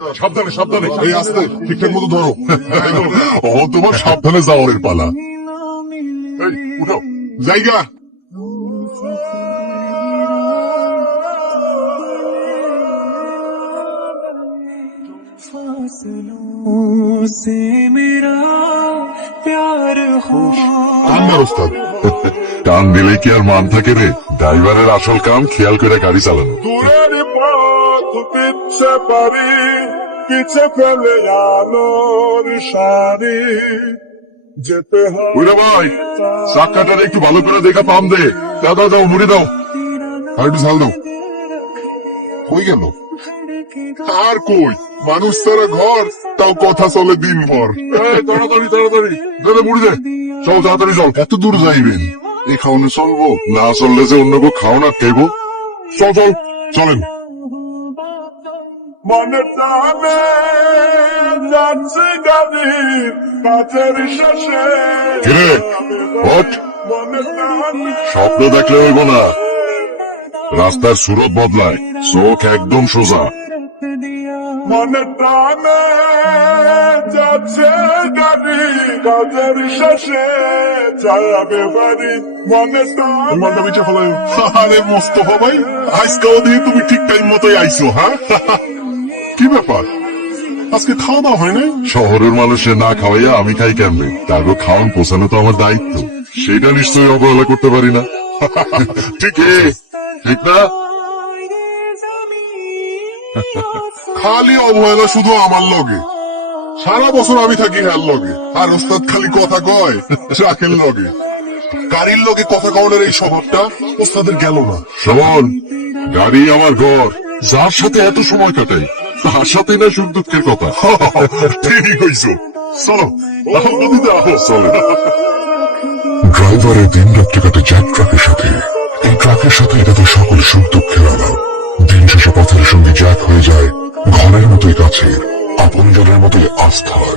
সাবধানে সাবধানে, এই আস্তে ঠিকঠাক মতো ধরো। তোমার সাবধানে যাওয়ার পালা। এই উঠো, জায়গা। টান দিলে কি আর মান থাকে রে? ড্রাইভারের আসল কাম খেয়াল করে গাড়ি চালানো। দূরের পথ পিছে পারি, পিছে ফেলে আলোর সারি, যেতে হয় ভাই, চাক্কাটার একটু ভালো করে দেখা পাম দে। দাও দাও, মুড়ি দাও, আর একটু ঝাল দাও। কই গেল? আর কই, মানুষ তারা ঘর, তাও কথা চলে দিন ভর। তাড়াতাড়ি তাড়াতাড়ি দে, মুড়ি দে। চল তাড়াতাড়ি চল। এত দূর যাইবেন? এই খাওয়ানো চলবো? না চললে যে অন্য কেউ খাওয়া খাইব। চল চল চলেন। মনে টানে যাচ্ছে গাড়ি কাছের শেষে। কিরে ওঠ, মনে টানে স্বপ্ন দেখলে হইব না, রাস্তার সুরত বদলায়, চোখ একদম সোজা। মনে টানে যাচ্ছে গাড়ি কাছের শেষে, যাবে বাড়ি মনে টানে। মনটা বেঁচে ফেলাই। আরে মোস্তফা ভাই, আজকেও দিয়ে তুমি ঠিক টাইম মতোই আইছো। হ্যাঁ, কি ব্যাপার, আজকে খাওয়া দাওয়া হয় নাই? শহরের মানুষে না খাওয়াইয়া আমি খাই কেমনে? তারপর খাওয়ান পোষানো তো আমার দায়িত্ব, সেটা নিশ্চয়ই অবহেলা করতে পারি না। ঠিক ঠিক না? খালি অবহেলা শুধু আমার লগে, সারা বছর আমি থাকি হ্যার লগে, আর ওস্তাদ খালি কথা কয় ট্রাকের লগে। গাড়ির লগে কথা কওয়ানোর এই স্বভাবটা ওস্তাদের গেল না। শোন, গাড়ি আমার ঘর, যার সাথে এত সময় কাটাই তার সাথে না সুখ দুঃখের কথা। ঠিকই কইছো, চলো চলে। ড্রাইভারের দিন রাত্রি কাটে জ্যাক ট্রাকের সাথে। এই ট্রাকের সাথে তাদের সকল সুখ দুঃখের আলাপ। দিন শেষে পথের সঙ্গে জ্যাক হয়ে যায় ঘরের মতোই কাছের, আপনজনের মতোই আস্থার।